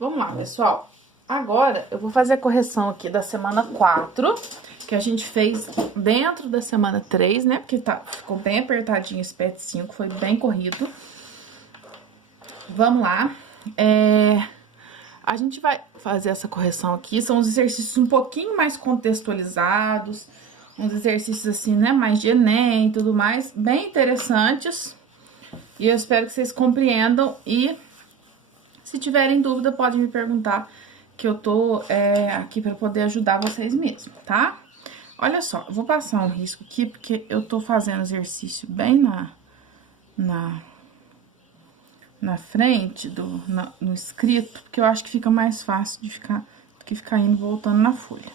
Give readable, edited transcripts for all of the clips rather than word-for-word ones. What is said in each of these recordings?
Vamos lá, pessoal. Agora eu vou fazer a correção aqui da semana 4, que a gente fez dentro da semana 3, né? Porque ficou bem apertadinho esse PET 5, foi bem corrido. Vamos lá. A gente vai fazer essa correção aqui. São os exercícios um pouquinho mais contextualizados, uns exercícios assim, né? Mais de Enem e tudo mais, bem interessantes. E eu espero que vocês compreendam e, se tiverem dúvida, podem me perguntar, que eu tô aqui para poder ajudar vocês mesmo, tá? Olha só, eu vou passar um risco aqui, porque eu tô fazendo exercício bem na frente, no escrito, porque eu acho que fica mais fácil de ficar, do que ficar indo e voltando na folha.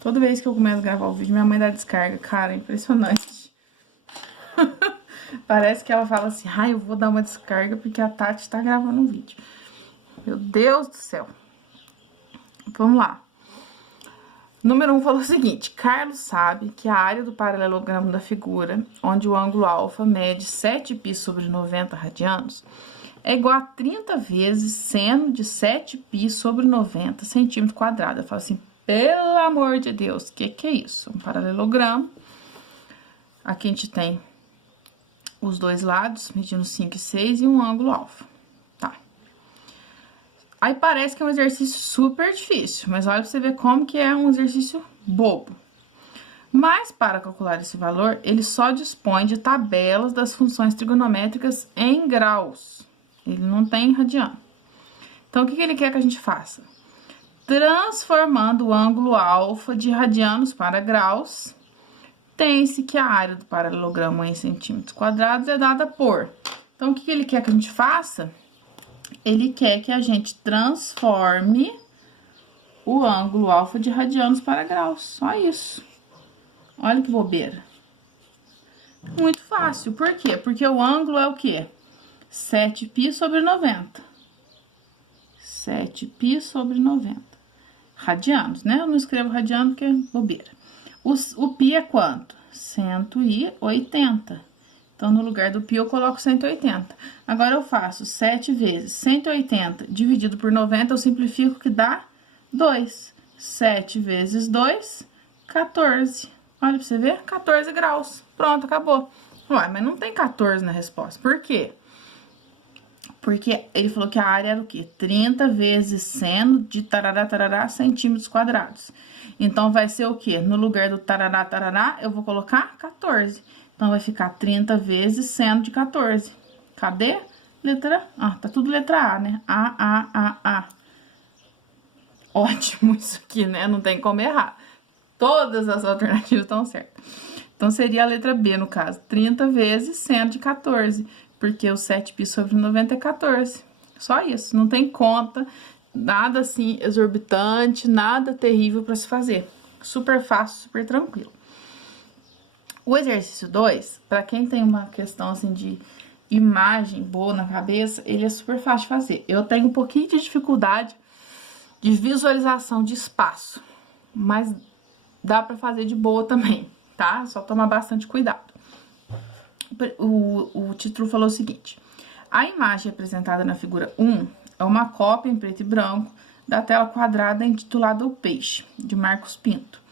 Toda vez que eu começo a gravar o vídeo, minha mãe dá descarga, cara, é impressionante. Parece que ela fala assim, eu vou dar uma descarga porque a Tati tá gravando um vídeo. Meu Deus do céu. Vamos lá. Número 1 falou o seguinte: Carlos sabe que a área do paralelogramo da figura, onde o ângulo alfa mede 7π sobre 90 radianos, é igual a 30 vezes seno de 7π sobre 90 centímetros quadrados. Eu falo assim, pelo amor de Deus, o que é isso? Um paralelogramo. Aqui a gente tem os dois lados, medindo 5 e 6, e um ângulo alfa. Tá. Aí parece que é um exercício super difícil, mas olha pra você ver como que é um exercício bobo. Mas, para calcular esse valor, ele só dispõe de tabelas das funções trigonométricas em graus. Ele não tem em radiano. Então, o que ele quer que a gente faça? Transformando o ângulo alfa de radianos para graus, tem-se que a área do paralelogramo em centímetros quadrados é dada por... Então, o que ele quer que a gente faça? Ele quer que a gente transforme o ângulo alfa de radianos para graus. Só isso. Olha que bobeira. Muito fácil. Por quê? Porque o ângulo é o quê? 7π sobre 90. 7π sobre 90. Radianos, né? Eu não escrevo radiano porque é bobeira. O π é quanto? 180. Então, no lugar do π, eu coloco 180. Agora, eu faço 7 vezes 180 dividido por 90, eu simplifico, que dá 2. 7 vezes 2, 14. Olha pra você ver, 14 graus. Pronto, acabou. Ué, mas não tem 14 na resposta. Por quê? Porque ele falou que a área era o quê? 30 vezes seno de tarará, tarará, centímetros quadrados. Então, vai ser o quê? No lugar do tarará, tarará, eu vou colocar 14. Então, vai ficar 30 vezes seno de 14. Cadê? Letra A. Tá tudo letra A, né? A. Ótimo isso aqui, né? Não tem como errar. Todas as alternativas estão certas. Então, seria a letra B, no caso. 30 vezes seno de 14. Porque o 7π sobre 90 é 14. Só isso. Não tem conta, nada assim exorbitante, nada terrível para se fazer. Super fácil, super tranquilo. O exercício 2, para quem tem uma questão assim de imagem boa na cabeça, ele é super fácil de fazer. Eu tenho um pouquinho de dificuldade de visualização de espaço, mas dá para fazer de boa também, tá? Só tomar bastante cuidado. O título falou o seguinte: a imagem apresentada na figura 1 é uma cópia em preto e branco da tela quadrada intitulada O Peixe, de Marcos Pinto,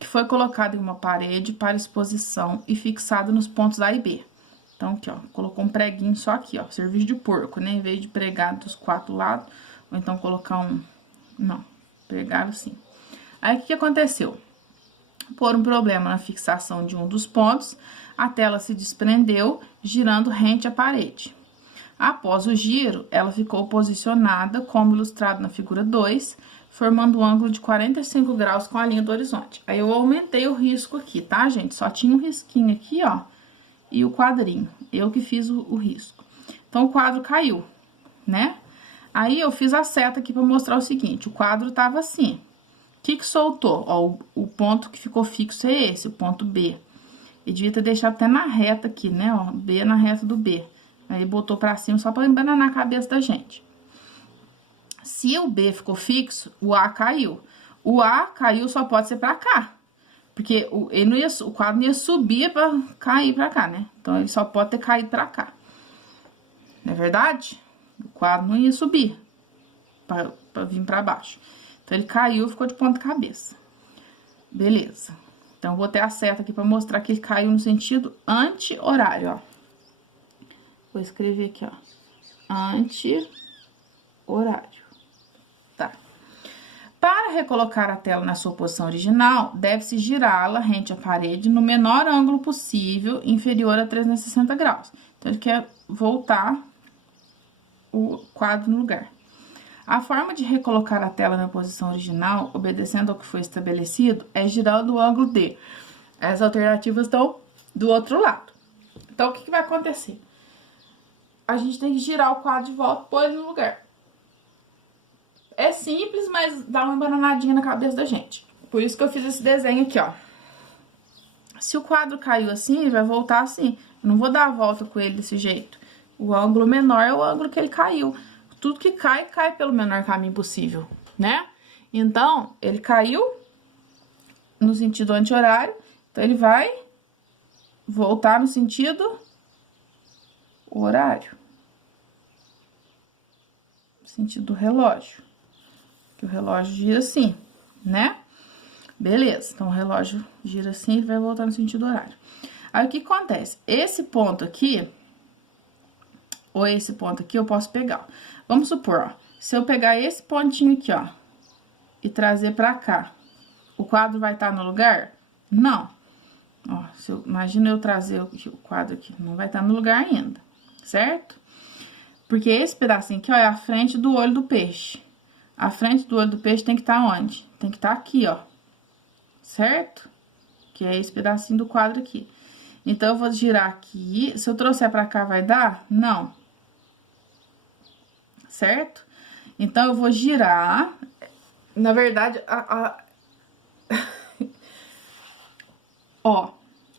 que foi colocado em uma parede para exposição e fixado nos pontos A e B. Então, aqui, ó, colocou um preguinho só aqui, ó, serviço de porco, né? Em vez de pregar dos 4 lados, ou então colocar um... Não, pregaram assim. Aí, o que aconteceu? Por um problema na fixação de um dos pontos, a tela se desprendeu, girando rente à parede. Após o giro, ela ficou posicionada, como ilustrado na figura 2, formando um ângulo de 45 graus com a linha do horizonte. Aí, eu aumentei o risco aqui, tá, gente? Só tinha um risquinho aqui, ó, e o quadrinho. Eu que fiz o risco. Então, o quadro caiu, né? Aí, eu fiz a seta aqui para mostrar o seguinte: o quadro tava assim. O que soltou? Ó, o ponto que ficou fixo é esse, o ponto B. Ele devia ter deixado até na reta aqui, né, ó, B na reta do B. Aí, botou pra cima só pra embananar a cabeça da gente. Se o B ficou fixo, o A caiu. O A caiu só pode ser pra cá. Porque o quadro não ia subir pra cair pra cá, né? Então, ele só pode ter caído pra cá. Não é verdade? O quadro não ia subir. pra vir pra baixo. Então, ele caiu, ficou de ponta cabeça. Beleza. Então, vou ter a seta aqui pra mostrar que ele caiu no sentido anti-horário, ó. Vou escrever aqui, ó. Anti-horário. Tá. Para recolocar a tela na sua posição original, deve-se girá-la rente à parede no menor ângulo possível, inferior a 360 graus. Então, ele quer voltar o quadro no lugar. A forma de recolocar a tela na posição original, obedecendo ao que foi estabelecido, é girando o ângulo D. As alternativas estão do outro lado. Então, o que vai acontecer? A gente tem que girar o quadro de volta e pôr ele no lugar. É simples, mas dá uma embananadinha na cabeça da gente. Por isso que eu fiz esse desenho aqui, ó. Se o quadro caiu assim, ele vai voltar assim. Eu não vou dar a volta com ele desse jeito. O ângulo menor é o ângulo que ele caiu. Tudo que cai, cai pelo menor caminho possível, né? Então, ele caiu no sentido anti-horário. Então, ele vai voltar no sentido horário. Sentido do relógio. Que o relógio gira assim, né? Beleza. Então, o relógio gira assim, ele vai voltar no sentido horário. Aí, o que acontece? Esse ponto aqui, ou esse ponto aqui, eu posso pegar. Vamos supor, ó, se eu pegar esse pontinho aqui, ó, e trazer pra cá, o quadro vai estar no lugar? Não. Ó, imagina eu trazer o quadro aqui, não vai estar no lugar ainda, certo? Porque esse pedacinho aqui, ó, é a frente do olho do peixe. A frente do olho do peixe tem que estar onde? Tem que estar aqui, ó, certo? Que é esse pedacinho do quadro aqui. Então, eu vou girar aqui. Se eu trouxer pra cá, vai dar? Não. Certo? Então, eu vou girar. Na verdade, ó,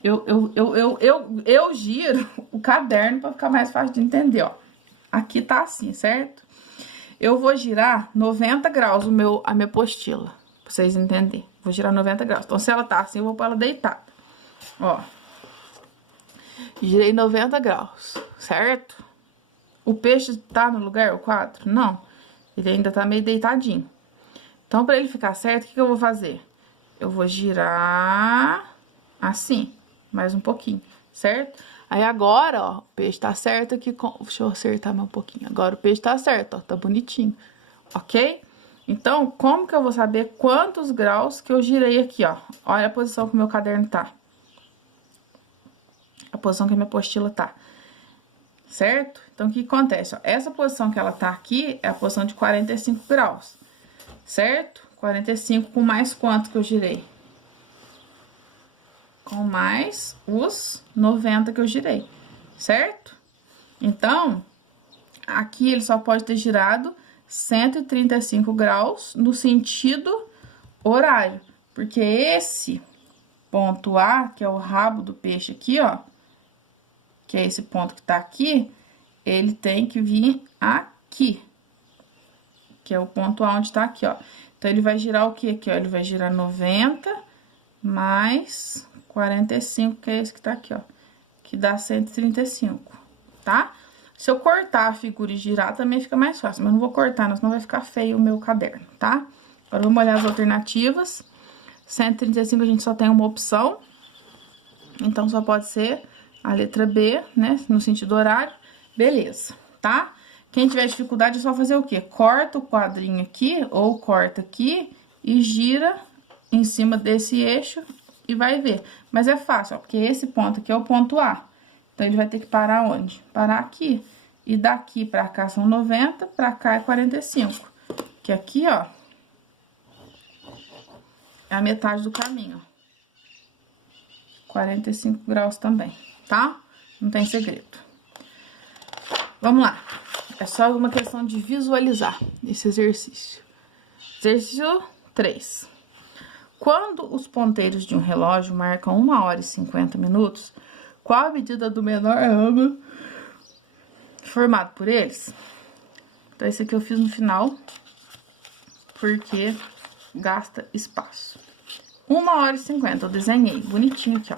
eu giro o caderno pra ficar mais fácil de entender, ó. Aqui tá assim, certo? Eu vou girar 90 graus a minha apostila, pra vocês entenderem. Vou girar 90 graus. Então, se ela tá assim, eu vou pôr ela deitada. Ó. Girei 90 graus, certo? O peixe tá no lugar, o quadro? Não. Ele ainda tá meio deitadinho. Então, pra ele ficar certo, o que eu vou fazer? Eu vou girar assim, mais um pouquinho, certo? Aí, agora, ó, o peixe tá certo aqui com... Deixa eu acertar mais um pouquinho. Agora, o peixe tá certo, ó, tá bonitinho, ok? Então, como que eu vou saber quantos graus que eu girei aqui, ó? Olha a posição que o meu caderno tá. A posição que a minha apostila tá. Certo? Então, o que acontece? Ó, essa posição que ela tá aqui é a posição de 45 graus. Certo? 45 com mais quanto que eu girei? Com mais os 90 que eu girei. Certo? Então, aqui ele só pode ter girado 135 graus no sentido horário. Porque esse ponto A, que é o rabo do peixe aqui, ó, que é esse ponto que tá aqui, ele tem que vir aqui, que é o ponto A onde tá aqui, ó. Então, ele vai girar o que aqui, ó? Ele vai girar 90 mais 45, que é esse que tá aqui, ó, que dá 135, tá? Se eu cortar a figura e girar, também fica mais fácil, mas não vou cortar, senão vai ficar feio o meu caderno, tá? Agora, vamos olhar as alternativas. 135 a gente só tem uma opção, então, só pode ser a letra B, né, no sentido horário, beleza, tá? Quem tiver dificuldade é só fazer o quê? Corta o quadrinho aqui, ou corta aqui, e gira em cima desse eixo e vai ver. Mas é fácil, ó, porque esse ponto aqui é o ponto A. Então, ele vai ter que parar onde? Parar aqui. E daqui pra cá são 90, pra cá é 45. Que aqui, ó, é a metade do caminho, ó. 45 graus também, tá? Não tem segredo. Vamos lá. É só uma questão de visualizar esse exercício. Exercício 3. Quando os ponteiros de um relógio marcam 1h50, qual a medida do menor ângulo formado por eles? Então, esse aqui eu fiz no final, porque gasta espaço. 1h50, eu desenhei bonitinho aqui, ó.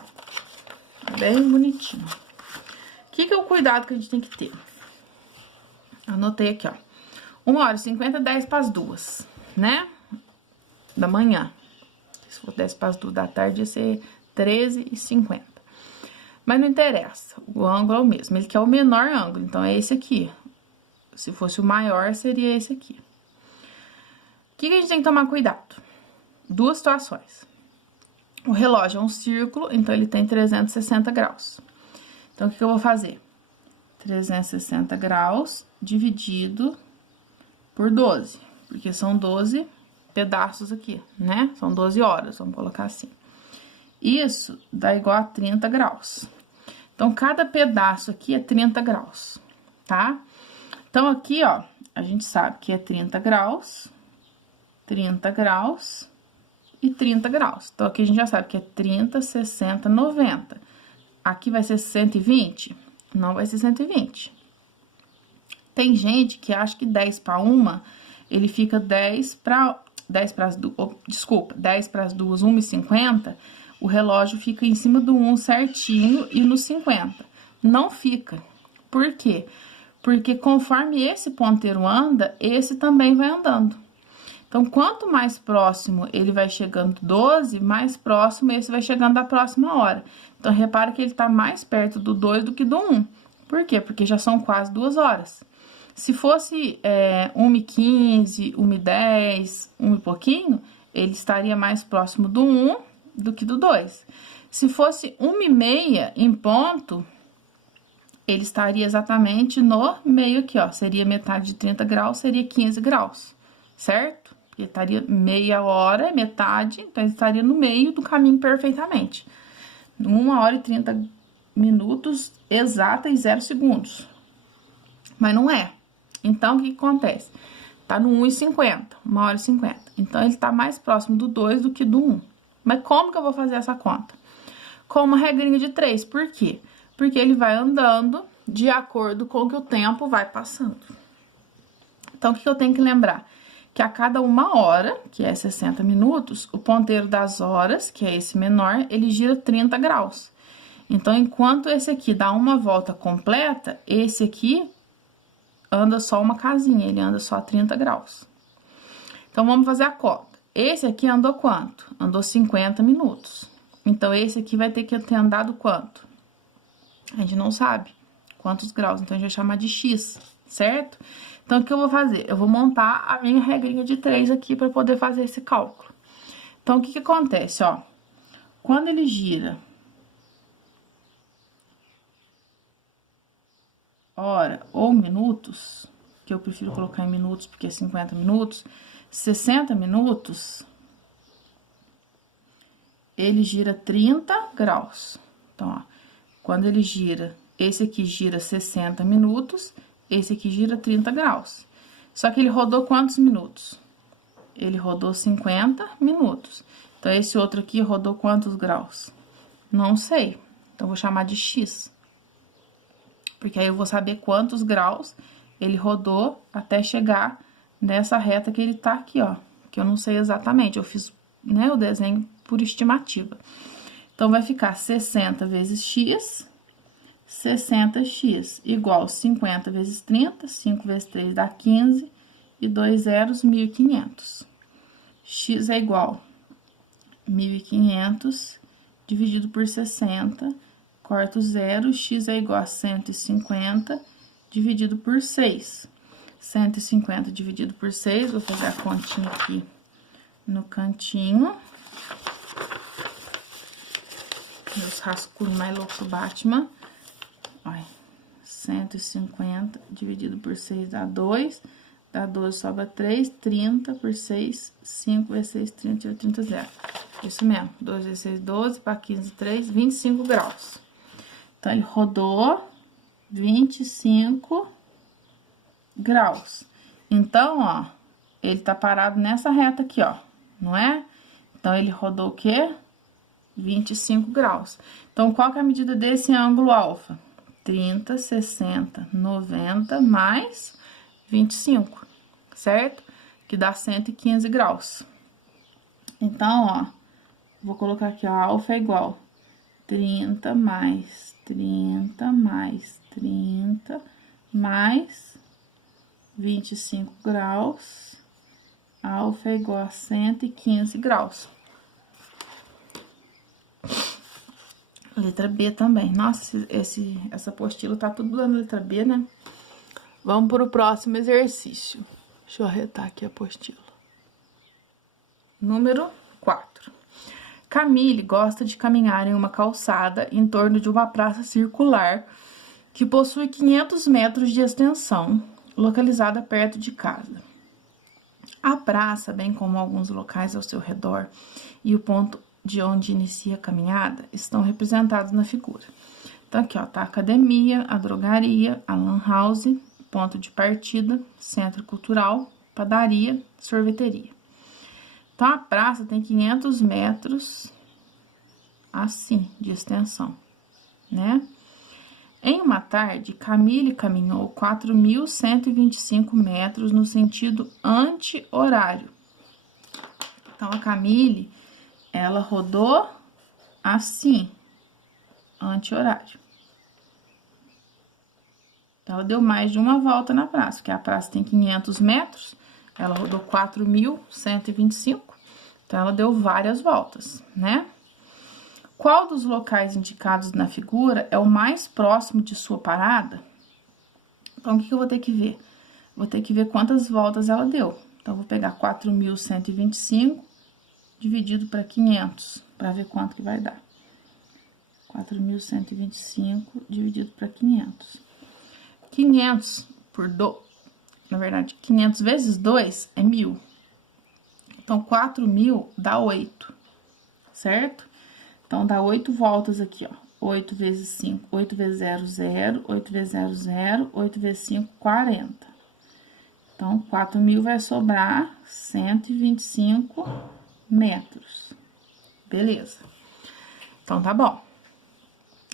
Bem bonitinho. O que é o cuidado que a gente tem que ter? Anotei aqui, ó. 1h50, 10 para as 2, né? Da manhã. Se for 10 para as 2 da tarde, ia ser 13h50. Mas não interessa, o ângulo é o mesmo. Ele quer o menor ângulo, então é esse aqui. Se fosse o maior, seria esse aqui. O que a gente tem que tomar cuidado? Duas situações. O relógio é um círculo, então ele tem 360 graus. Então, o que eu vou fazer? 360 graus dividido por 12, porque são 12 pedaços aqui, né? São 12 horas, vamos colocar assim. Isso dá igual a 30 graus. Então, cada pedaço aqui é 30 graus, tá? Então, aqui, ó, a gente sabe que é 30 graus e 30 graus. Então, aqui a gente já sabe que é 30, 60, 90. Aqui vai ser 120? Não vai ser 120. Tem gente que acha que 10 para 1, ele fica 10 para as 2, desculpa, 10 para as 2, 1h50, o relógio fica em cima do 1 certinho e no 50. Não fica. Por quê? Porque conforme esse ponteiro anda, esse também vai andando. Então, quanto mais próximo ele vai chegando 12, mais próximo esse vai chegando da próxima hora. Então, repara que ele tá mais perto do 2 do que do 1. Por quê? Porque já são quase 2 horas. Se fosse 1h15, 1h10, 1 e pouquinho, ele estaria mais próximo do 1 do que do 2. Se fosse 1h30 em ponto, ele estaria exatamente no meio aqui, ó. Seria metade de 30 graus, seria 15 graus, certo? Ele estaria meia hora, metade, então ele estaria no meio do caminho perfeitamente. 1h30 minutos exata e 0 segundos. Mas não é. Então, o que acontece? Tá no 1h50, 1h50. Então, ele tá mais próximo do 2 do que do 1. Mas como que eu vou fazer essa conta? Com uma regrinha de 3. Por quê? Porque ele vai andando de acordo com que o tempo vai passando. Então, o que eu tenho que lembrar? Que a cada 1 hora, que é 60 minutos, o ponteiro das horas, que é esse menor, ele gira 30 graus. Então, enquanto esse aqui dá uma volta completa, esse aqui anda só uma casinha, ele anda só 30 graus. Então, vamos fazer a conta. Esse aqui andou quanto? Andou 50 minutos. Então, esse aqui vai ter que ter andado quanto? A gente não sabe quantos graus, então a gente vai chamar de X, certo? Então, o que eu vou fazer? Eu vou montar a minha regrinha de 3 aqui para poder fazer esse cálculo. Então, o que acontece, ó? Quando ele gira hora ou minutos, que eu prefiro colocar em minutos porque é 50 minutos, 60 minutos, ele gira 30 graus. Então, ó, quando ele gira, esse aqui gira 60 minutos, esse aqui gira 30 graus. Só que ele rodou quantos minutos? Ele rodou 50 minutos. Então, esse outro aqui rodou quantos graus? Não sei. Então, vou chamar de X. Porque aí eu vou saber quantos graus ele rodou até chegar nessa reta que ele tá aqui, ó. Que eu não sei exatamente, eu fiz, né, o desenho por estimativa. Então, vai ficar 60 vezes X, 60x, igual 50 vezes 30, 5 vezes 3 dá 15, e 2 zeros, 1.500. X é igual 1.500 dividido por 60, corta o zero, x é igual a 150 dividido por 6. 150 dividido por 6, vou fazer a continha aqui no cantinho. Meus rascunhos mais loucos do Batman. Olha, 150 dividido por 6 dá 2. Dá 12, sobra 3. 30 por 6, 5 vezes 6, 30, 30, 0. Isso mesmo, 2 vezes 6, 12, para 15, 3, 25 graus. Então, ele rodou 25 graus. Então, ó, ele tá parado nessa reta aqui, ó, não é? Então, ele rodou o quê? 25 graus. Então, qual que é a medida desse ângulo alfa? 30, 60, 90 mais 25, certo? Que dá 115 graus. Então, ó, vou colocar aqui, ó, alfa é igual 30 mais 30 mais 30 mais 25 graus. Alfa é igual a 115 graus. Letra B também. Nossa, essa apostila tá tudo dando letra B, né? Vamos para o próximo exercício. Deixa eu arretar aqui a apostila. Número 4. Camille gosta de caminhar em uma calçada em torno de uma praça circular que possui 500 metros de extensão, localizada perto de casa. A praça, bem como alguns locais ao seu redor e o ponto de onde inicia a caminhada, estão representados na figura. Então, aqui, ó, tá a academia, a drogaria, a lan house, ponto de partida, centro cultural, padaria, sorveteria. Então, a praça tem 500 metros, assim, de extensão, né? Em uma tarde, Camille caminhou 4.125 metros no sentido anti-horário. Então, a Camille, ela rodou assim, anti-horário. Então, ela deu mais de uma volta na praça, porque a praça tem 500 metros, ela rodou 4.125, então, ela deu várias voltas, né? Qual dos locais indicados na figura é o mais próximo de sua parada? Então, o que eu vou ter que ver? Vou ter que ver quantas voltas ela deu. Então, vou pegar 4.125 dividido para 500, para ver quanto que vai dar. 4.125 dividido para 500. 500 por 2, na verdade, 500 vezes 2 é 1.000. Então, 4.000 dá 8, certo? Então, dá 8 voltas aqui, ó. 8 vezes 5, 8 vezes 0, 0, 8 vezes 0, 0, 8 vezes 5, 40. Então, 4.000 vai sobrar 125 metros. Beleza. Então, tá bom.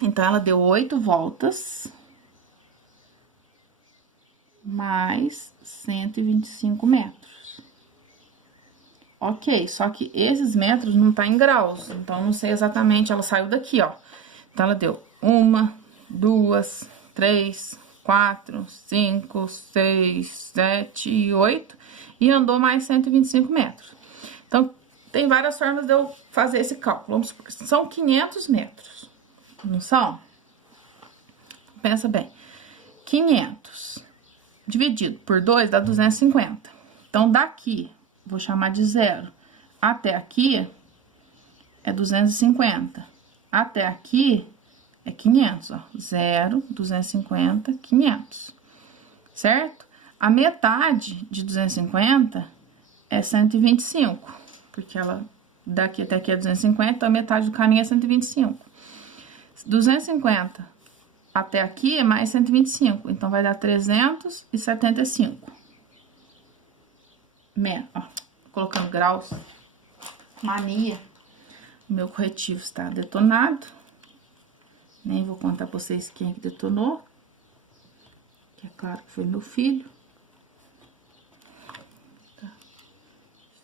Então, ela deu 8 voltas, mais 125 metros. Ok, só que esses metros não tá em graus, então não sei exatamente, ela saiu daqui, ó. Então, ela deu 1, 2, 3, 4, 5, 6, 7, 8 e andou mais 125 metros. Então, tem várias formas de eu fazer esse cálculo. Vamos supor, são 500 metros, não são? Pensa bem, 500 dividido por 2 dá 250. Então, daqui, vou chamar de 0, até aqui é 250. Até aqui é 500, ó. 0, 250, 500. Certo? A metade de 250 é 125, porque ela daqui até aqui é 250, então a metade do caminho é 125. 250 até aqui é mais 125, então vai dar 375. Ó, colocando graus, mania. O meu corretivo está detonado. Nem vou contar pra vocês quem que detonou. Que é claro que foi meu filho. Tá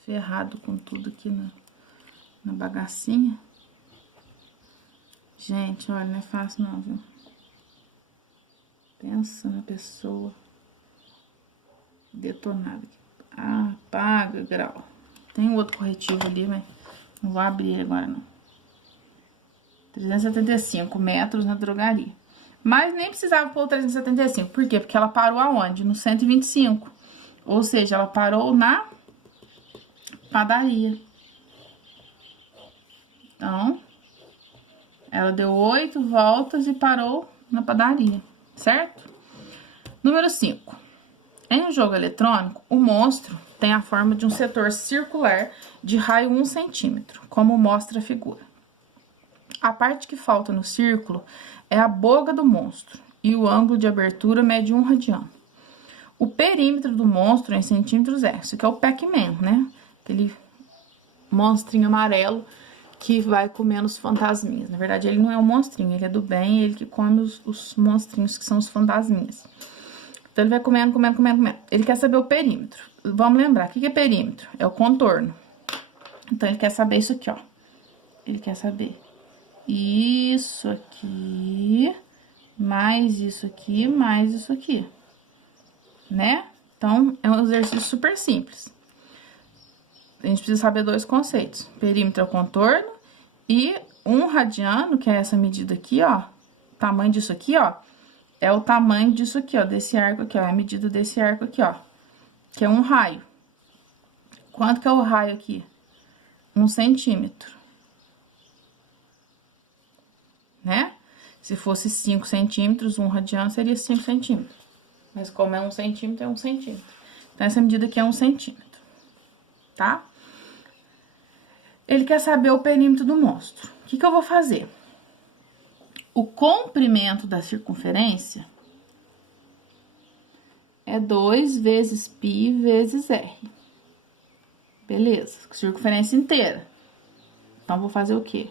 ferrado com tudo aqui na bagacinha. Gente, olha, não é fácil não, viu? Pensa na pessoa detonada. Ah, apaga, grau. Tem um outro corretivo ali, mas não vou abrir ele agora, não. 375 metros na drogaria. Mas nem precisava pôr 375. Por quê? Porque ela parou aonde? No 125. Ou seja, ela parou na padaria. Então, ela deu 8 voltas e parou na padaria, certo? Número 5. Em um jogo eletrônico, o monstro tem a forma de um setor circular de raio 1 centímetro, como mostra a figura. A parte que falta no círculo é a boca do monstro e o ângulo de abertura mede 1 radiano. O perímetro do monstro em centímetros é, isso aqui é o Pac-Man, né? Aquele monstrinho amarelo que vai comendo os fantasminhas. Na verdade, ele não é um monstrinho, ele é do bem, ele que come os monstrinhos que são os fantasminhas. Então, ele vai comendo, comendo, comendo, comendo. Ele quer saber o perímetro. Vamos lembrar, o que é perímetro? É o contorno. Então, ele quer saber isso aqui, ó. Ele quer saber isso aqui, mais isso aqui, mais isso aqui, né? Então, é um exercício super simples. A gente precisa saber dois conceitos. Perímetro é o contorno e 1 radiano, que é essa medida aqui, ó. O tamanho disso aqui, ó, é o tamanho disso aqui, ó, desse arco aqui, ó. É a medida desse arco aqui, ó, que é um raio. Quanto que é o raio aqui? 1 centímetro. Né? Se fosse 5 centímetros, 1 radiano seria 5 centímetros. Mas como é 1 centímetro, é 1 centímetro. Então, essa medida aqui é 1 centímetro, tá? Ele quer saber o perímetro do monstro. O que que eu vou fazer? O comprimento da circunferência é 2 vezes π vezes r. Beleza, circunferência inteira. Então, vou fazer o quê?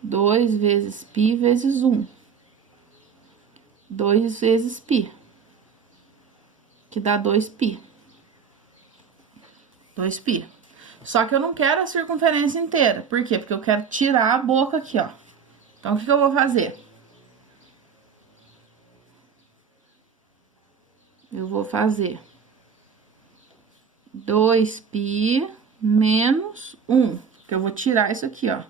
2 vezes π vezes 1. 2 vezes π. Que dá 2π. 2π. Só que eu não quero a circunferência inteira. Por quê? Porque eu quero tirar a boca aqui, ó. Então, o que que eu vou fazer? Eu vou fazer 2π menos 1. Que eu vou tirar isso aqui, ó.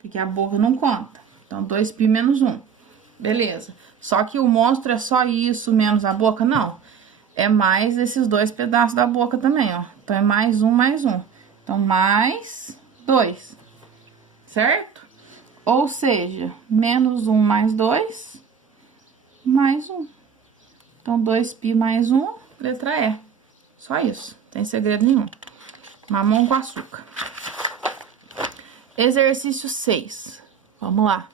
Porque a boca não conta. Então, 2π menos 1. Beleza. Só que o monstro é só isso menos a boca? Não. É mais esses dois pedaços da boca também, ó. Então, é mais 1, mais 1. Então, mais 2. Certo? Ou seja, menos 1 mais 2, mais 1. Então, 2π mais 1, letra E. Só isso. Não tem segredo nenhum. Mamão com açúcar. Exercício 6. Vamos lá.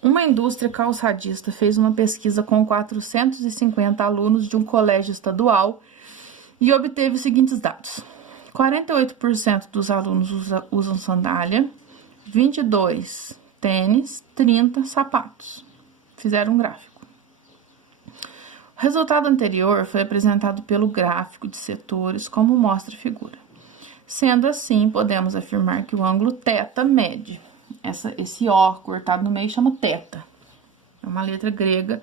Uma indústria calçadista fez uma pesquisa com 450 alunos de um colégio estadual e obteve os seguintes dados. 48% dos alunos usam sandália, 22 tênis, 30 sapatos. Fizeram um gráfico. O resultado anterior foi apresentado pelo gráfico de setores, como mostra a figura. Sendo assim, podemos afirmar que o ângulo θ mede. Esse O cortado no meio chama θ. É uma letra grega.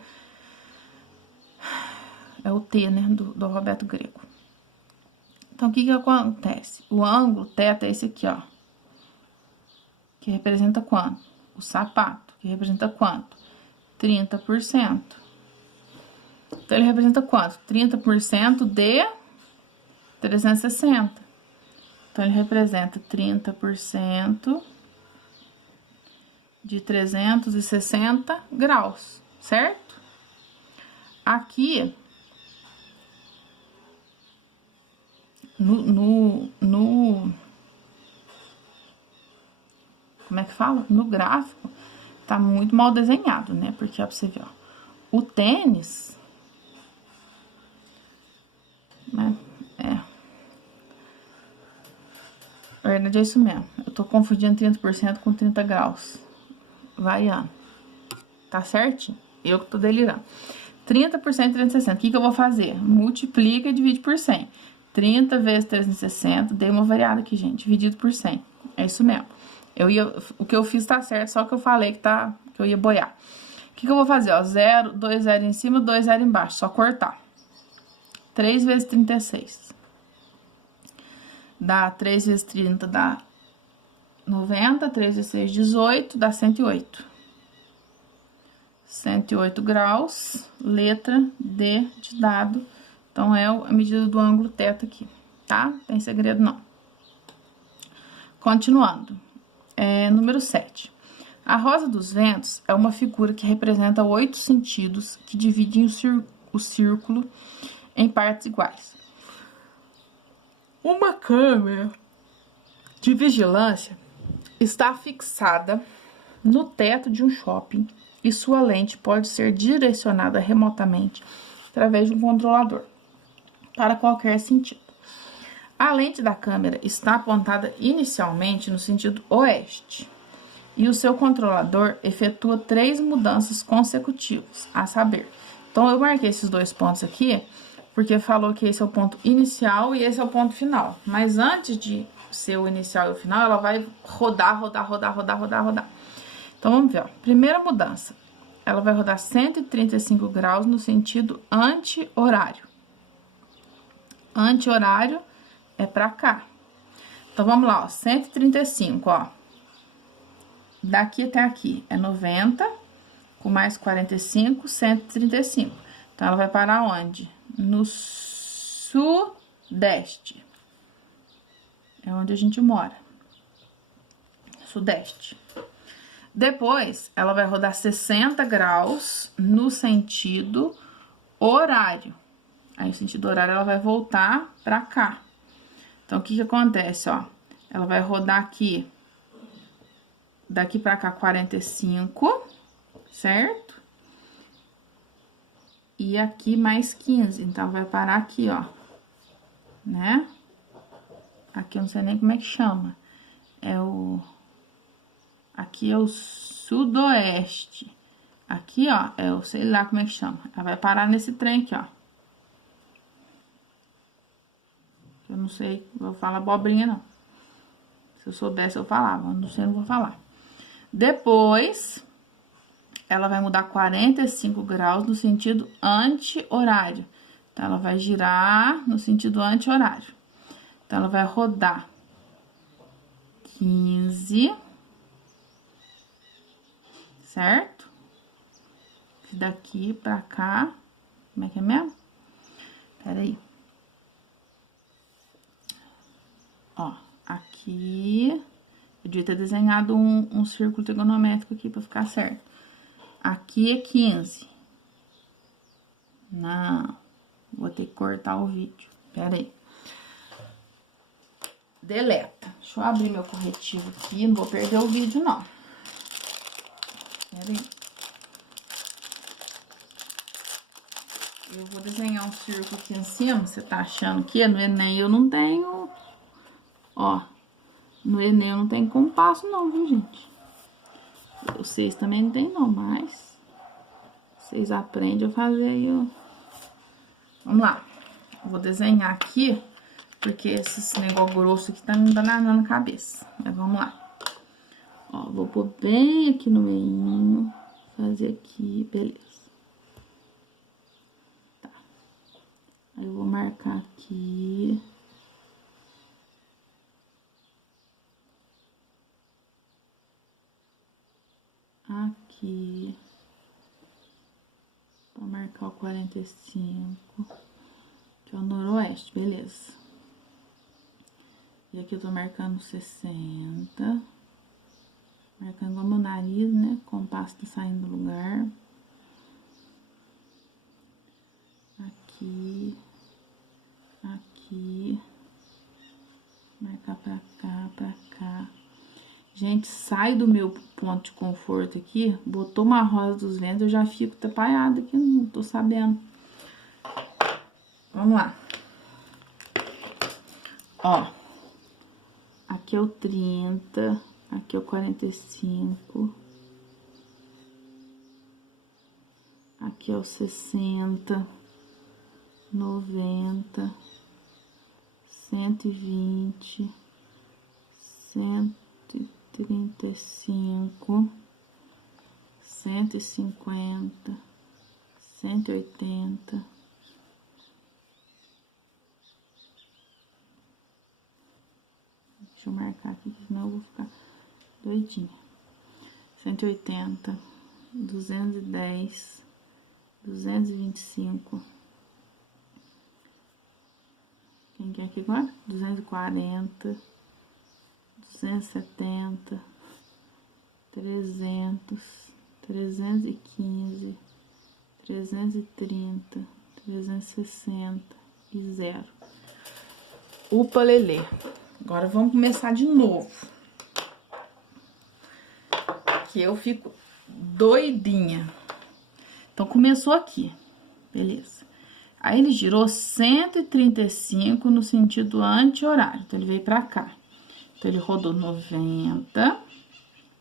É o T, né, do alfabeto grego. Então, o que que acontece? O ângulo θ é esse aqui, ó. Que representa quanto? O sapato. Que representa quanto? 30%. Então, ele representa quanto? 30% de 360. Então, ele representa 30% de 360 graus, certo? Aqui, como é que fala? No gráfico, tá muito mal desenhado, né? Porque, ó, pra você ver, ó, o tênis, né? Na verdade, é isso mesmo. Eu tô confundindo 30% com 30 graus. Variando. Tá certinho? Eu que tô delirando. 30% de 360. O que que eu vou fazer? Multiplica e divide por 100. 30 vezes 360. Dei uma variada aqui, gente. Dividido por 100. É isso mesmo. O que eu fiz tá certo, só que eu falei que eu ia boiar. O que que eu vou fazer? Ó, 0, 2 0 em cima, 2 0 embaixo. Só cortar. 3 vezes 36. Dá 3 vezes 30, dá 90. 3 vezes 6, 18. Dá 108. 108 graus. Letra D de dado. Então, é a medida do ângulo θ aqui, tá? Não tem segredo, não. Continuando. Número 7. A rosa dos ventos é uma figura que representa 8 sentidos que dividem o círculo em partes iguais. Uma câmera de vigilância está fixada no teto de um shopping e sua lente pode ser direcionada remotamente através de um controlador para qualquer sentido. A lente da câmera está apontada inicialmente no sentido oeste e o seu controlador efetua 3 mudanças consecutivas, a saber. Então, eu marquei esses 2 pontos aqui porque falou que esse é o ponto inicial e esse é o ponto final. Mas antes de ser o inicial e o final, ela vai rodar. Então, vamos ver, ó. Primeira mudança. ela vai rodar 135 graus no sentido anti-horário. Anti-horário é pra cá. Então, vamos lá, ó, 135, ó. Daqui até aqui é 90, com mais 45, 135. Então, ela vai parar onde? No sudeste. É onde a gente mora. Sudeste. Depois, ela vai rodar 60 graus no sentido horário. Aí, no sentido horário, ela vai voltar pra cá. Então, o que que acontece, ó? Ela vai rodar aqui, daqui pra cá, 45, certo? E aqui mais 15. Então, vai parar aqui, ó. Né? Aqui eu não sei nem como é que chama. Aqui é o sudoeste. Aqui, ó, eu sei lá como é que chama. Ela vai parar nesse trem aqui, ó. Eu não sei, vou falar abobrinha, não. Se eu soubesse, eu falava. Não sei, não vou falar. Depois, ela vai mudar 45 graus no sentido anti-horário. Então, ela vai girar no sentido anti-horário. Então, ela vai rodar 15, certo? Daqui pra cá, como é que é mesmo? Pera aí. Ó, aqui, eu devia ter desenhado um círculo trigonométrico aqui pra ficar certo. Aqui é 15. Não, vou ter que cortar o vídeo. Pera aí. Deleta. Deixa eu abrir meu corretivo aqui, não vou perder o vídeo, não. Pera aí. Eu vou desenhar um círculo aqui em cima, você tá achando que no Enem eu não tenho... Ó, no Enem eu não tenho compasso não, viu, gente? Vocês também não tem não, mas... Vocês aprendem a fazer aí, ó. Vamos lá. Eu vou desenhar aqui, porque esse negócio grosso aqui tá me danando na cabeça. Mas vamos lá. Ó, vou pôr bem aqui no meio, fazer aqui, beleza. Tá. Aí eu vou marcar aqui. Aqui. Pra marcar o 45. Que é o noroeste, beleza. E aqui eu tô marcando 60. Marcando igual meu nariz, né? O compasso tá saindo do lugar. Aqui. Aqui. Marcar pra cá, pra cá. Gente, sai do meu ponto de conforto aqui. Botou uma rosa dos ventos, eu já fico atrapalhada aqui, não tô sabendo. Vamos lá. Ó. Aqui é o 30, aqui é o 45. Aqui é o 60, 90, 120, 135, 150, 180. Deixa eu marcar aqui, senão eu vou ficar doidinha. 180, 210, 225. Quem quer aqui agora? 240, 270, 300, 315, 330, 360 e 0. Upa, lelê. Agora vamos começar de novo. Que eu fico doidinha. Então, começou aqui. Beleza. Aí, ele girou 135 no sentido anti-horário. Então, ele veio pra cá. Então, ele rodou 90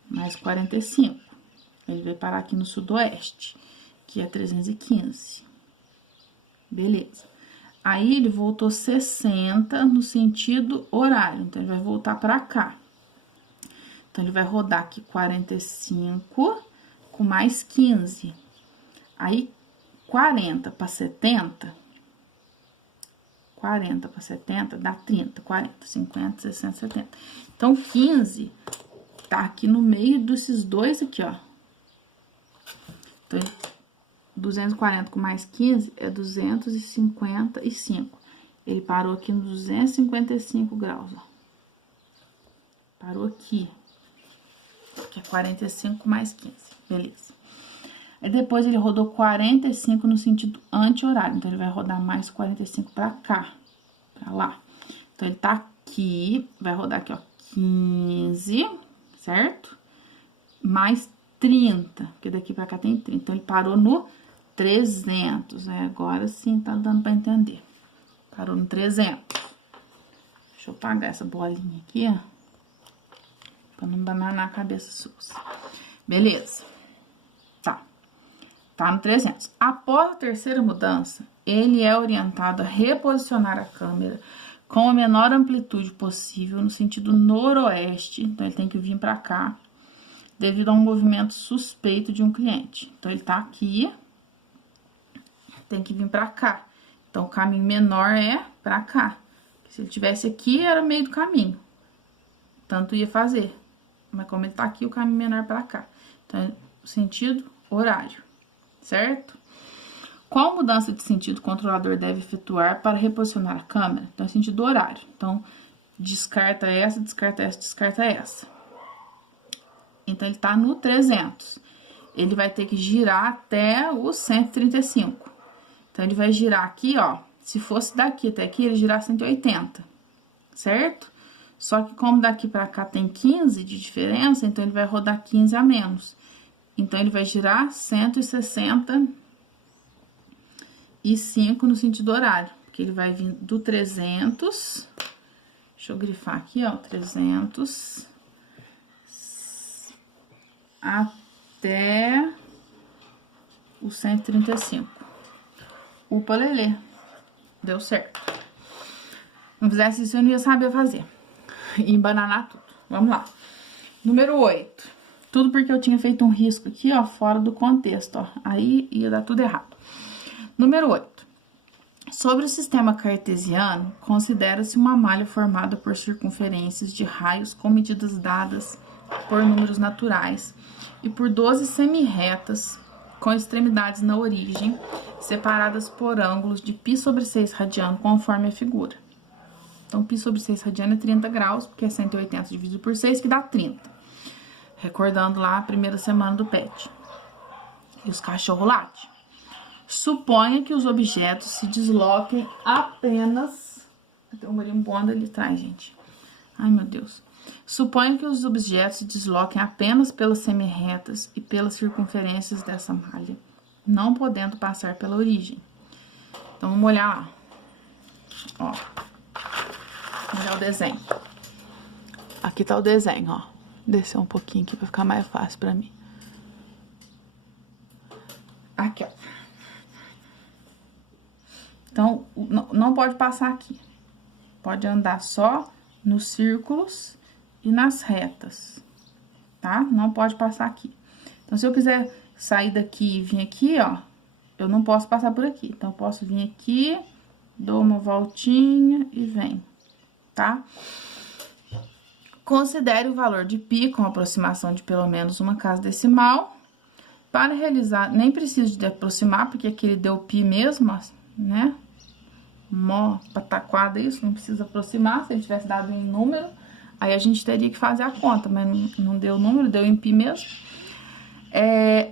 mais 45. Ele veio parar aqui no sudoeste, que é 315. Beleza. Aí, ele voltou 60 no sentido horário. Então, ele vai voltar pra cá. Então, ele vai rodar aqui 45 com mais 15. Aí, 40 para 70... 40 para 70 dá 30, 40, 50, 60, 70. Então, 15 tá aqui no meio desses dois aqui, ó. Então, 240 com mais 15 é 255. Ele parou aqui nos 255 graus, ó. Parou aqui. Que é 45 mais 15, beleza. Aí, depois, ele rodou 45 no sentido anti-horário. Então, ele vai rodar mais 45 pra cá, pra lá. Então, ele tá aqui, vai rodar aqui, ó, 15, certo? Mais 30, porque daqui pra cá tem 30. Então, ele parou no 300. Agora sim tá dando pra entender. Parou no 300. Deixa eu apagar essa bolinha aqui, ó. Pra não bananar a cabeça sua. Beleza. Tá no 300. Após a terceira mudança, ele é orientado a reposicionar a câmera com a menor amplitude possível no sentido noroeste. Então, ele tem que vir pra cá, devido a um movimento suspeito de um cliente. Então, ele tá aqui, tem que vir pra cá. Então, o caminho menor é pra cá. Se ele tivesse aqui, era o meio do caminho. Tanto ia fazer. Mas como ele tá aqui, o caminho menor é pra cá. Então, é o sentido horário. Certo? Qual mudança de sentido o controlador deve efetuar para reposicionar a câmera? Então, é sentido horário. Então, descarta essa, descarta essa, descarta essa. Então, ele tá no 300. Ele vai ter que girar até o 135. Então, ele vai girar aqui, ó. Se fosse daqui até aqui, ele girar 180. Certo? Só que como daqui pra cá tem 15 de diferença, então, ele vai rodar 15 a menos. Então, ele vai girar 165 no sentido horário. Porque ele vai vir do 300. Deixa eu grifar aqui, ó. 300. Até o 135. Upa, lelê. Deu certo. Se não fizesse isso, eu não ia saber fazer. E embananar tudo. Vamos lá. Número 8. Tudo porque eu tinha feito um risco aqui, ó, fora do contexto, ó. Aí ia dar tudo errado. Número 8. Sobre o sistema cartesiano, considera-se uma malha formada por circunferências de raios com medidas dadas por números naturais e por 12 semirretas com extremidades na origem, separadas por ângulos de π sobre 6 radiano, conforme a figura. Então, π sobre 6 radiano é 30 graus, porque é 180 dividido por 6, que dá 30. Recordando lá a primeira semana do PET. E os cachorros latem. Suponha que os objetos se desloquem apenas... Tem um marimbondo ali atrás, gente. Ai, meu Deus. Suponha que os objetos se desloquem apenas pelas semirretas e pelas circunferências dessa malha, não podendo passar pela origem. Então, vamos olhar lá. Ó. Vamos olhar o desenho. Aqui tá o desenho, ó. Descer um pouquinho aqui pra ficar mais fácil pra mim. Aqui, ó. Então, não pode passar aqui. Pode andar só nos círculos e nas retas, tá? Não pode passar aqui. Então, se eu quiser sair daqui e vir aqui, ó, eu não posso passar por aqui. Então, eu posso vir aqui, dou uma voltinha e venho, tá? Considere o valor de π com aproximação de pelo menos uma casa decimal. Para realizar, nem preciso de aproximar, porque aqui ele deu π mesmo, né? Mó pataquada isso, não precisa aproximar. Se ele tivesse dado em número, aí a gente teria que fazer a conta, mas não deu número, deu em π mesmo.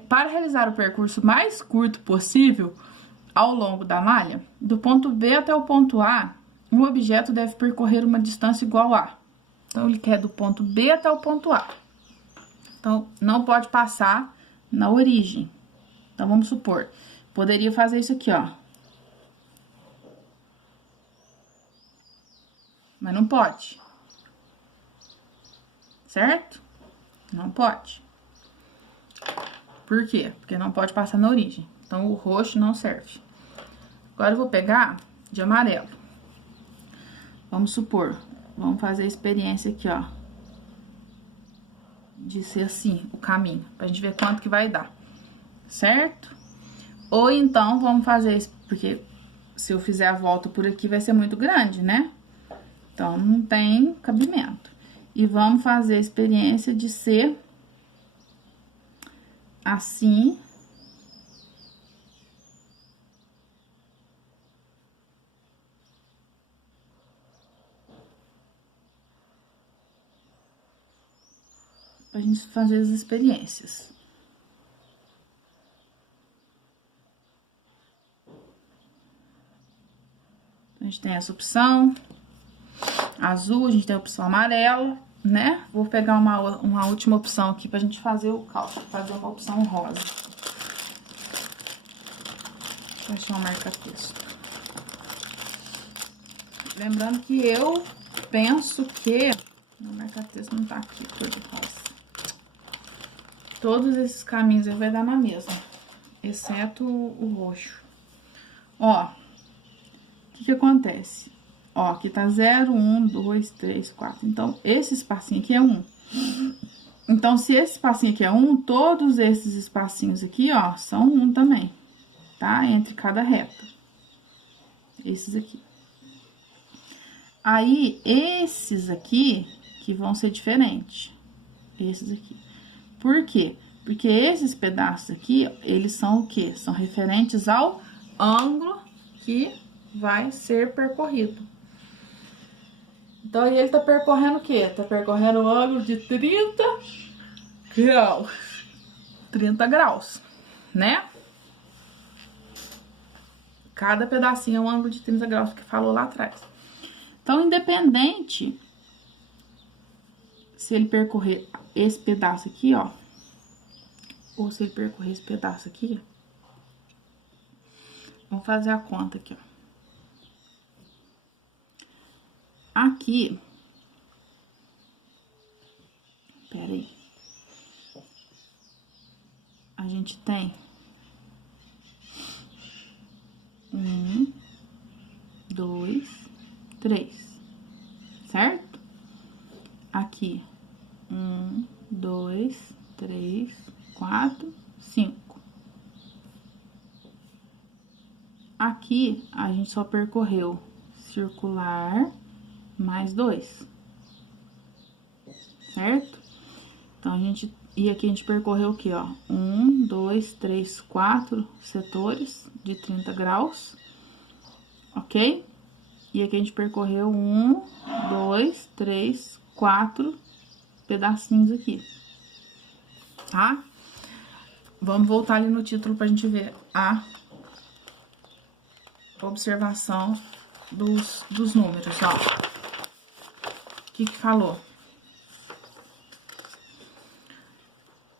Para realizar o percurso mais curto possível ao longo da malha, do ponto B até o ponto A, um objeto deve percorrer uma distância igual a... Então, ele quer do ponto B até o ponto A. Então, não pode passar na origem. Então, vamos supor, poderia fazer isso aqui, ó. Mas não pode. Certo? Não pode. Por quê? Porque não pode passar na origem. Então, o roxo não serve. Agora, eu vou pegar de amarelo. Vamos supor... Vamos fazer a experiência aqui, ó. de ser assim, o caminho, pra gente ver quanto que vai dar, certo? Ou então, vamos fazer isso, porque se eu fizer a volta por aqui, vai ser muito grande, né? Então, não tem cabimento. E vamos fazer a experiência de ser assim. Pra gente fazer as experiências. A gente tem essa opção azul, a gente tem a opção amarela, né? Vou pegar uma última opção aqui pra gente fazer o cálculo, fazer uma opção rosa. Vou achar um marca-texto. Lembrando que eu penso que... O marca-texto não tá aqui, cor de rosa. Todos esses caminhos aí vai dar na mesma, exceto o roxo. Ó, o que acontece? Ó, aqui tá 0, 1, 2, 3, 4. Então, esse espacinho aqui é 1. Então, se esse espacinho aqui é 1, todos esses espacinhos aqui, ó, são 1 também, tá? Entre cada reta. Esses aqui. Aí, esses aqui, que vão ser diferentes. Esses aqui. Por quê? Porque esses pedaços aqui, eles são o quê? São referentes ao ângulo que vai ser percorrido. Então, ele tá percorrendo o quê? Tá percorrendo o ângulo de 30 graus. 30 graus, né? Cada pedacinho é um ângulo de 30 graus que falou lá atrás. Então, independente se ele percorrer esse pedaço aqui, ó, ou se ele percorrer esse pedaço aqui, vamos fazer a conta aqui, ó. Aqui, pera aí, a gente tem 1, 2, 3, certo? Aqui, 1, 2, 3, 4, 5. Aqui, a gente só percorreu circular mais 2, certo? Então, e aqui a gente percorreu o quê, ó? 1, 2, 3, 4 setores de 30 graus, ok? E aqui a gente percorreu 1, 2, 3, 4 pedacinhos aqui, tá? Vamos voltar ali no título pra gente ver a observação dos números, ó. O que falou?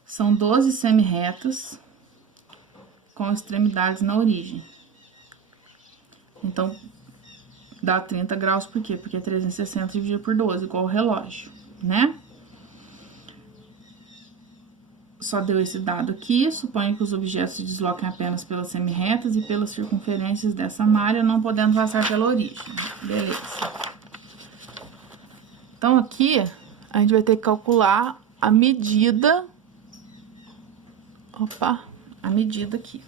São 12 semi-retas com extremidades na origem. Então, dá 30 graus, por quê? Porque é 360 dividido por 12, igual o relógio, né? Só deu esse dado aqui. Suponho que os objetos se desloquem apenas pelas semi-retas e pelas circunferências dessa malha, não podendo passar pela origem. Beleza. Então, aqui, a gente vai ter que calcular a medida... Opa, a medida aqui.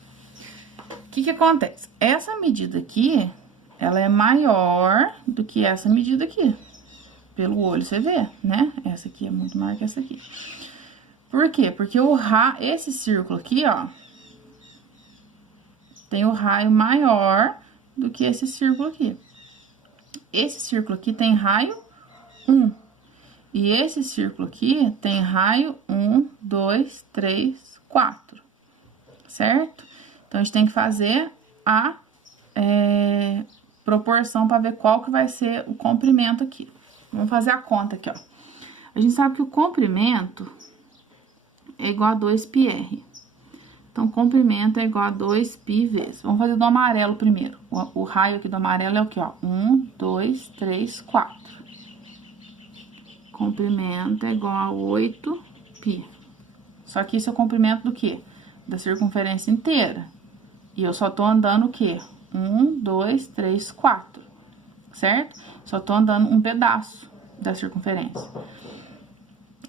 O que acontece? Essa medida aqui, ela é maior do que essa medida aqui. Pelo olho, você vê, né? Essa aqui é muito maior que essa aqui. Por quê? Porque esse círculo aqui, ó, tem o raio maior do que esse círculo aqui. Esse círculo aqui tem raio 1. E esse círculo aqui tem raio 1, 2, 3, 4. Certo? Então, a gente tem que fazer a proporção para ver qual que vai ser o comprimento aqui. Vamos fazer a conta aqui, ó. A gente sabe que o comprimento é igual a 2πr. Então, comprimento é igual a 2π vezes. Vamos fazer do amarelo primeiro. O raio aqui do amarelo é o que, ó? 1, 2, 3, 4. Comprimento é igual a 8π. Só que isso é o comprimento do quê? Da circunferência inteira. E eu só tô andando o quê? 1, 2, 3, 4. Certo? Só tô andando um pedaço da circunferência.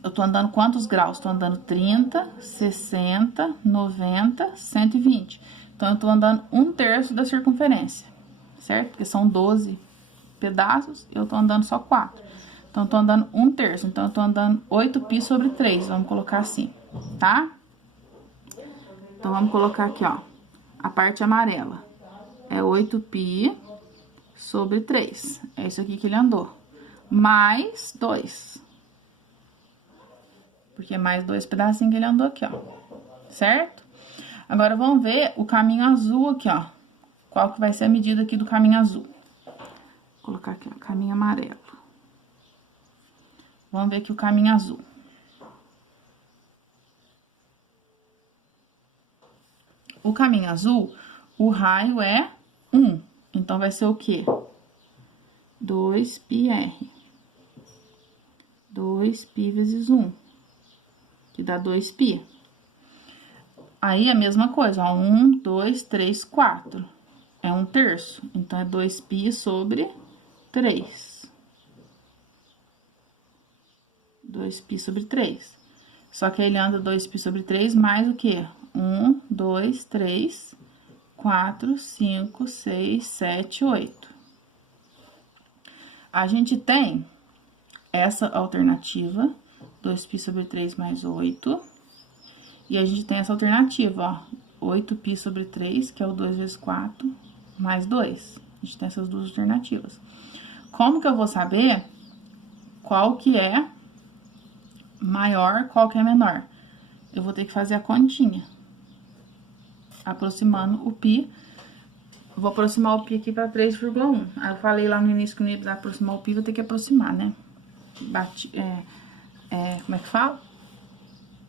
eu tô andando quantos graus? Tô andando 30, 60, 90, 120. Então, eu tô andando 1/3 da circunferência, certo? Porque são 12 pedaços, eu tô andando só 4. Então, eu tô andando 1/3. Então, eu tô andando 8π sobre 3. Vamos colocar assim, tá? Então, vamos colocar aqui, ó. A parte amarela é 8π sobre 3. É isso aqui que ele andou. Mais 2. Porque é mais 2 pedacinhos que ele andou aqui, ó. Certo? Agora, vamos ver o caminho azul aqui, ó. Qual que vai ser a medida aqui do caminho azul? Vou colocar aqui, ó, caminho amarelo. Vamos ver aqui o caminho azul. O caminho azul, o raio é 1. Então, vai ser o quê? 2πr. 2π vezes 1. Que dá 2π. Aí, a mesma coisa, ó. 1, 2, 3, 4. É 1/3. Então, é 2π sobre 3. 2π sobre 3. Só que aí ele anda 2π sobre 3 mais o quê? 1, 2, 3, 4, 5, 6, 7, 8. A gente tem essa alternativa, 2π sobre 3 mais 8. E a gente tem essa alternativa, ó, 8π sobre 3, que é o 2 vezes 4, mais 2. A gente tem essas duas alternativas. Como que eu vou saber qual que é maior, qual que é menor? Eu vou ter que fazer a continha. Aproximando o π. Vou aproximar o π aqui para 3,1. Aí eu falei lá no início que não ia precisar aproximar o π, vou ter que aproximar, né? Como é que fala?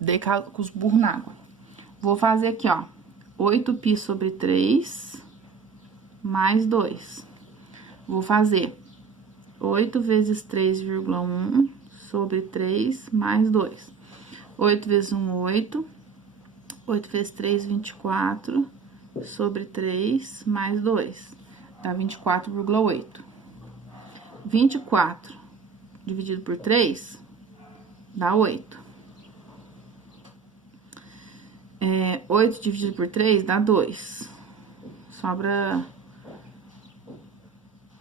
Dei com os burros na água. Vou fazer aqui, ó, 8π sobre 3 mais 2. Vou fazer 8 vezes 3,1 sobre 3 mais 2. 8 vezes 1, 8. 8 vezes 3, 24, sobre 3, mais 2, dá 24,8. 24 dividido por 3, dá 8. 8 dividido por 3, dá 2. Sobra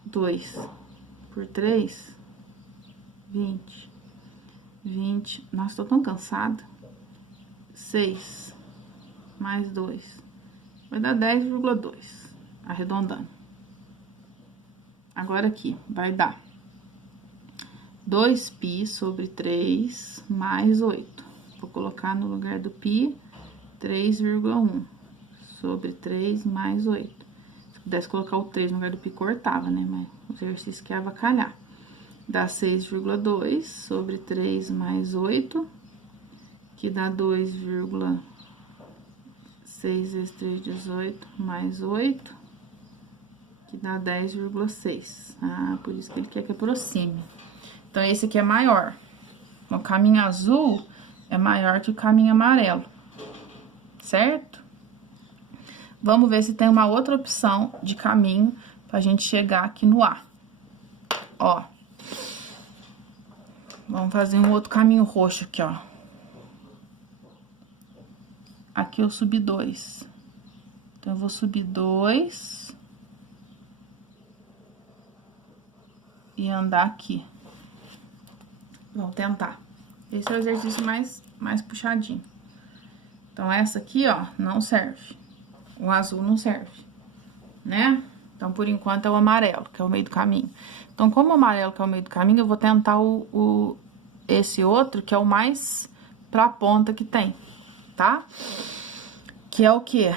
2 por 3, 20. 20, nossa, tô tão cansada. 6. Mais 2. Vai dar 10,2. Arredondando. Agora aqui, vai dar 2π sobre 3 mais 8. Vou colocar no lugar do π 3,1 sobre 3 mais 8. Se pudesse colocar o 3 no lugar do π, cortava, né? Mas o exercício que é avacalhar. Dá 6,2 sobre 3 mais 8, que dá 2,6 vezes 3, 18, mais 8, que dá 10,6. Ah, por isso que ele quer que aproxime. Então, esse aqui é maior. O caminho azul é maior que o caminho amarelo, certo? Vamos ver se tem uma outra opção de caminho pra gente chegar aqui no A. Ó. Vamos fazer um outro caminho roxo aqui, ó. Aqui eu subi 2. Então, eu vou subir 2 e andar aqui. Vamos tentar. Esse é o exercício mais puxadinho. Então, essa aqui, ó, não serve. O azul não serve, né? Então, por enquanto, é o amarelo, que é o meio do caminho. Então, como o amarelo que é o meio do caminho, eu vou tentar esse outro, que é o mais pra ponta que tem, tá? Que é o quê?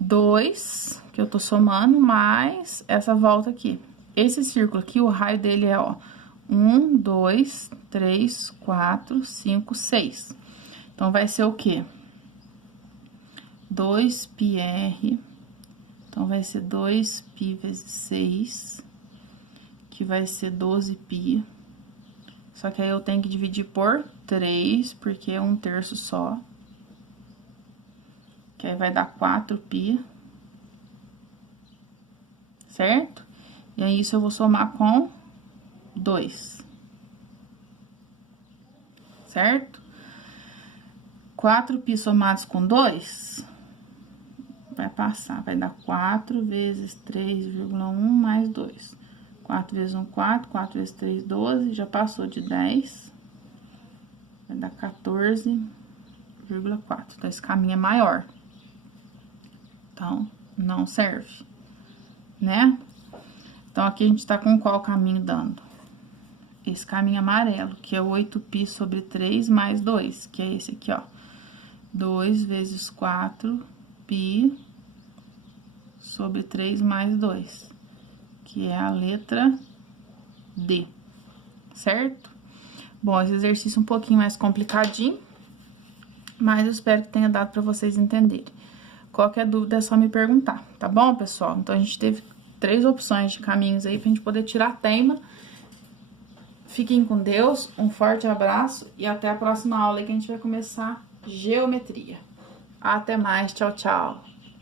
2, que eu tô somando, mais essa volta aqui. Esse círculo aqui, o raio dele é, ó, 1, 2, 3, 4, 5, 6. Então, vai ser o quê? 2πr. Então, vai ser 2π vezes 6, que vai ser 12π. Só que aí eu tenho que dividir por 3, porque é 1/3 só. Que aí vai dar 4π. Certo? E aí, isso eu vou somar com 2. Certo? certo? 4π somados com 2, vai passar, vai dar 4 vezes 3,1 mais 2. 4 vezes 1, 4, 4 vezes 3, 12, já passou de 10, vai dar 14,4. Então, esse caminho é maior. Então, não serve, né? Então, aqui a gente tá com qual caminho dando? Esse caminho amarelo, que é 8π sobre 3 mais 2, que é esse aqui, ó. 2 vezes 4π sobre 3 mais 2, que é a letra D, certo? Bom, esse exercício é um pouquinho mais complicadinho, mas eu espero que tenha dado para vocês entenderem. Qualquer dúvida é só me perguntar, tá bom, pessoal? Então, a gente teve 3 opções de caminhos aí pra gente poder tirar a teima. Fiquem com Deus, um forte abraço e até a próxima aula aí que a gente vai começar geometria. Até mais, tchau, tchau!